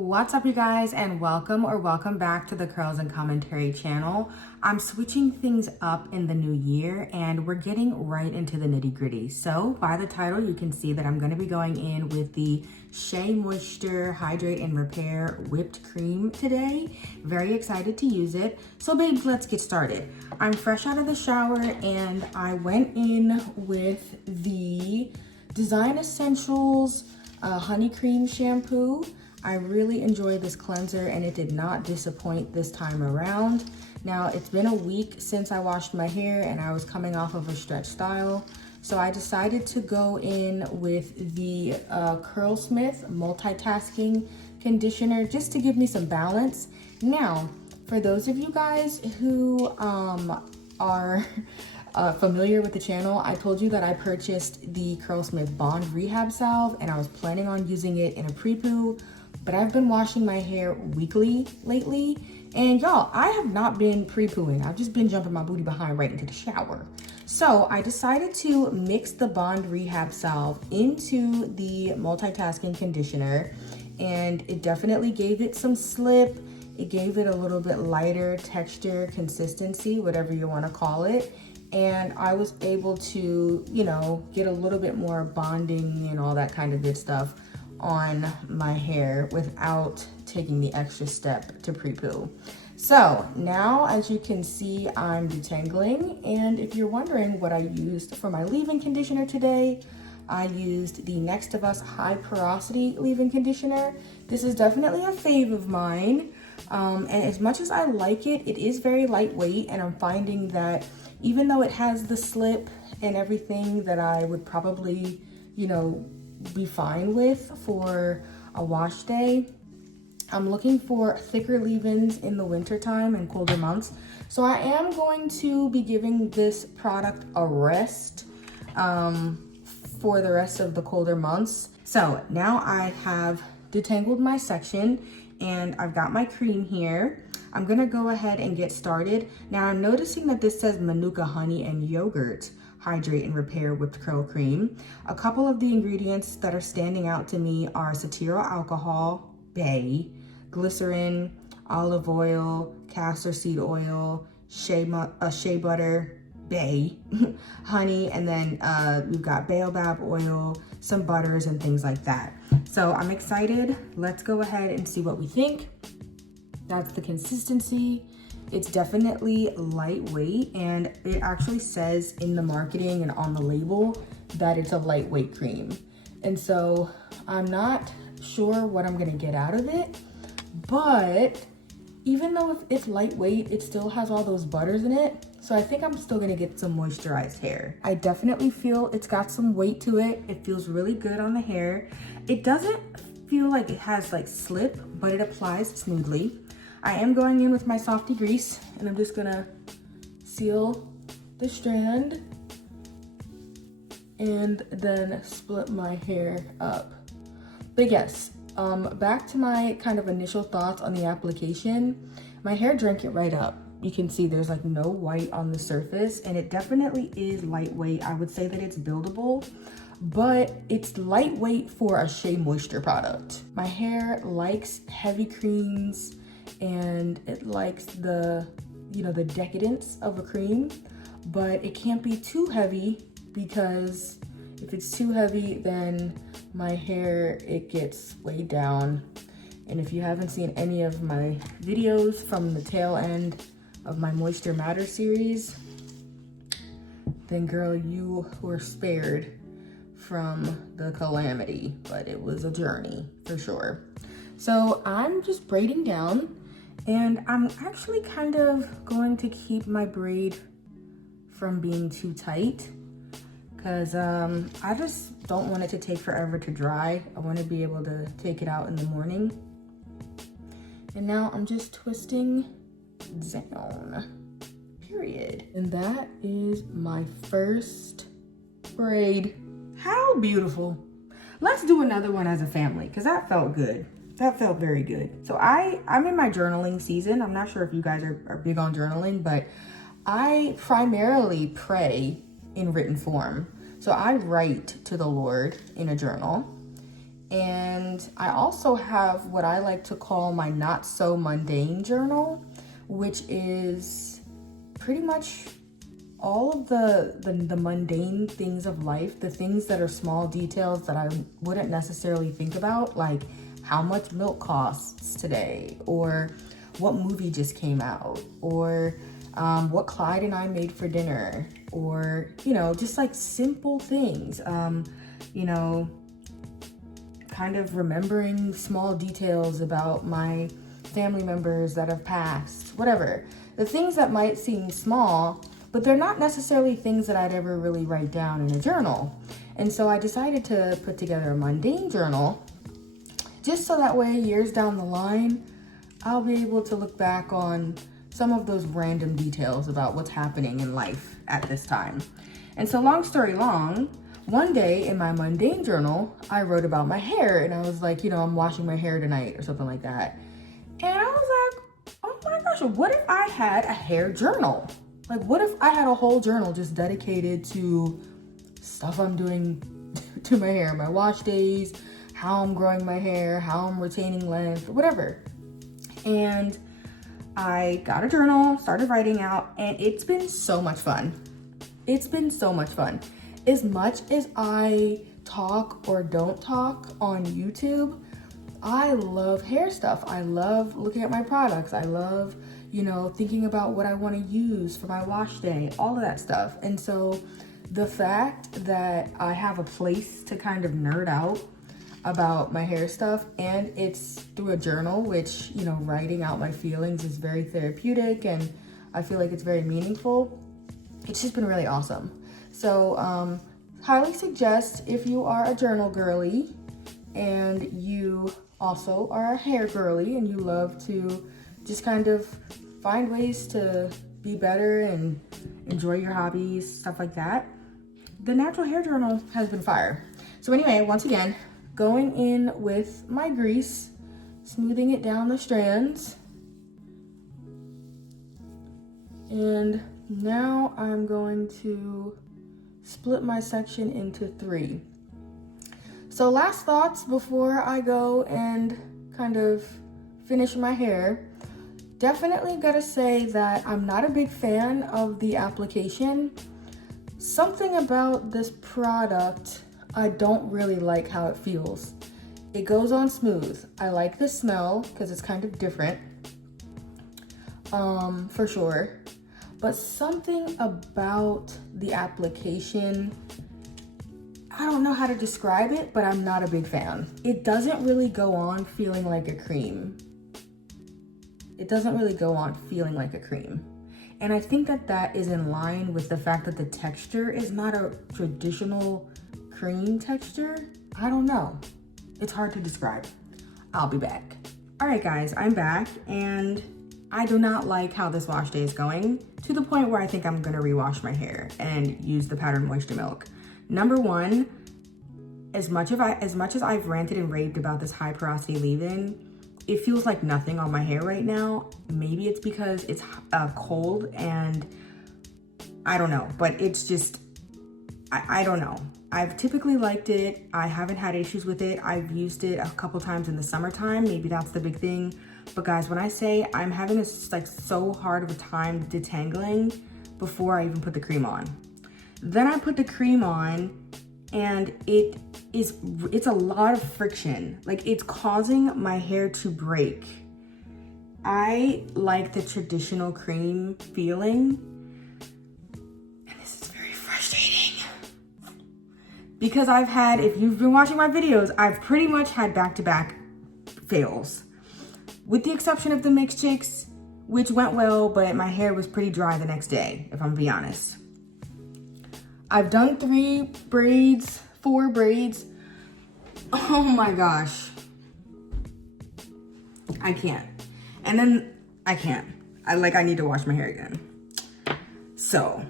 What's up, you guys, and welcome back to the Curls and Commentary channel. I'm switching things up in the new year and we're getting right into the nitty gritty. So by the title, you can see that I'm going to be going in with the Shea Moisture Hydrate and Repair Whipped Cream today. Very excited to use it. So babes, let's get started. I'm fresh out of the shower and I went in with the Design Essentials Honey Cream Shampoo. I really enjoy this cleanser and it did not disappoint this time around. Now, it's been a week since I washed my hair and I was coming off of a stretch style. So I decided to go in with the Curlsmith Multitasking Conditioner just to give me some balance. Now, for those of you guys who are familiar with the channel, I told you that I purchased the Curlsmith Bond Rehab Salve and I was planning on using it in a pre-poo. But I've been washing my hair weekly lately. And y'all, I have not been pre-pooing. I've just been jumping my booty behind right into the shower. So I decided to mix the Bond Rehab Salve into the multitasking conditioner. And it definitely gave it some slip. It gave it a little bit lighter texture, consistency, whatever you want to call it. And I was able to, you know, get a little bit more bonding and all that kind of good stuff on my hair without taking the extra step to pre-poo. So now, as you can see, I'm detangling. And if you're wondering what I used for my leave-in conditioner today, I used the Next of Us High Porosity leave-in conditioner. This is definitely a fave of mine. And as much as I like it, it is very lightweight. And I'm finding that even though it has the slip and everything that I would probably, you know, be fine with for a wash day, I'm looking for thicker leave-ins in the winter time and colder months. So I am going to be giving this product a rest for the rest of the colder months. So now I have detangled my section and I've got my cream here. I'm gonna go ahead and get started. Now I'm noticing that this says Manuka honey and yogurt Hydrate and Repair Whipped Curl Cream. A couple of the ingredients that are standing out to me are cetyl alcohol, bay, glycerin, olive oil, castor seed oil, shea butter, bay, honey, and then we've got baobab oil, some butters and things like that. So I'm excited. Let's go ahead and see what we think. That's the consistency. It's definitely lightweight, and it actually says in the marketing and on the label that it's a lightweight cream. And so I'm not sure what I'm gonna get out of it, but even though it's lightweight, it still has all those butters in it. So I think I'm still gonna get some moisturized hair. I definitely feel it's got some weight to it. It feels really good on the hair. It doesn't feel like it has like slip, but it applies smoothly. I am going in with my Softy Grease and I'm just gonna seal the strand and then split my hair up. But yes, back to my kind of initial thoughts on the application. My hair drank it right up. You can see there's like no white on the surface and it definitely is lightweight. I would say that it's buildable, but it's lightweight for a Shea Moisture product. My hair likes heavy creams and it likes the, you know, the decadence of a cream, but it can't be too heavy because if it's too heavy, then my hair, it gets weighed down. And if you haven't seen any of my videos from the tail end of my Moisture Matter series, then girl, you were spared from the calamity, but it was a journey for sure. So I'm just braiding down. And I'm actually kind of going to keep my braid from being too tight because I just don't want it to take forever to dry. I want to be able to take it out in the morning. And now I'm just twisting down, period. And that is my first braid. How beautiful. Let's do another one as a family because that felt good. That felt very good. So I'm in my journaling season. I'm not sure if you guys are big on journaling, but I primarily pray in written form. So I write to the Lord in a journal. And I also have what I like to call my not so mundane journal, which is pretty much all of the mundane things of life, the things that are small details that I wouldn't necessarily think about, like how much milk costs today, or what movie just came out, or what Clyde and I made for dinner, or, you know, just like simple things, you know, kind of remembering small details about my family members that have passed, whatever. The things that might seem small, but they're not necessarily things that I'd ever really write down in a journal. And so I decided to put together a mundane journal, just so that way years down the line, I'll be able to look back on some of those random details about what's happening in life at this time. And so long story long, one day in my mundane journal, I wrote about my hair, and I was like, you know, I'm washing my hair tonight or something like that. And I was like, oh my gosh, what if I had a hair journal? Like, what if I had a whole journal just dedicated to stuff I'm doing to my hair, my wash days, how I'm growing my hair, how I'm retaining length, whatever. And I got a journal, started writing out, and it's been so much fun. It's been so much fun. As much as I talk or don't talk on YouTube, I love hair stuff. I love looking at my products. I love, you know, thinking about what I want to use for my wash day, all of that stuff. And so the fact that I have a place to kind of nerd out about my hair stuff, and it's through a journal, which, you know, writing out my feelings is very therapeutic, and I feel like it's very meaningful. It's just been really awesome. So highly suggest, if you are a journal girly and you also are a hair girly and you love to just kind of find ways to be better and enjoy your hobbies, stuff like that, the natural hair journal has been fire. So anyway, once again, going in with my grease, smoothing it down the strands, and now I'm going to split my section into 3. So last thoughts before I go and kind of finish my hair. Definitely gotta say that I'm not a big fan of the application. Something about this product, I don't really like how it feels. It goes on smooth. I like the smell because it's kind of different, for sure. But something about the application, I don't know how to describe it, but I'm not a big fan. It doesn't really go on feeling like a cream. It doesn't really go on feeling like a cream. And I think that that is in line with the fact that the texture is not a traditional cream texture. I don't know. It's hard to describe. I'll be back. All right, guys, I'm back, and I do not like how this wash day is going, to the point where I think I'm gonna rewash my hair and use the powdered moisture milk. Number one, as much as I've ranted and raved about this high porosity leave-in, it feels like nothing on my hair right now. Maybe it's because it's cold, and I don't know, but it's just, I don't know. I've typically liked it. I haven't had issues with it. I've used it a couple times in the summertime. Maybe that's the big thing. But guys, when I say I'm having so hard of a time detangling before I even put the cream on. Then I put the cream on, and it's a lot of friction. Like, it's causing my hair to break. I like the traditional cream feeling, and this is very frustrating. Because I've had, if you've been watching my videos, I've pretty much had back-to-back fails. With the exception of the mixed chicks, which went well, but my hair was pretty dry the next day, if I'm being honest. I've done 4 braids. Oh my gosh. I can't. And then I can't. I need to wash my hair again. So,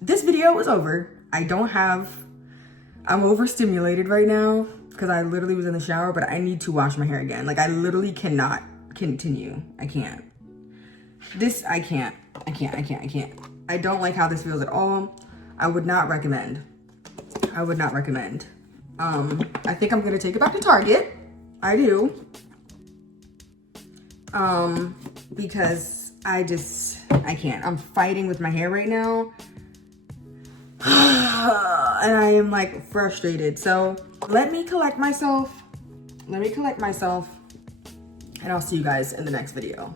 this video is over. I'm overstimulated right now because I literally was in the shower, but I need to wash my hair again. Like, I literally cannot continue. I can't. I can't. I don't like how this feels at all. I would not recommend. I think I'm gonna take it back to Target. I do. Because I can't. I'm fighting with my hair right now. And I am like frustrated. So let me collect myself. And I'll see you guys in the next video.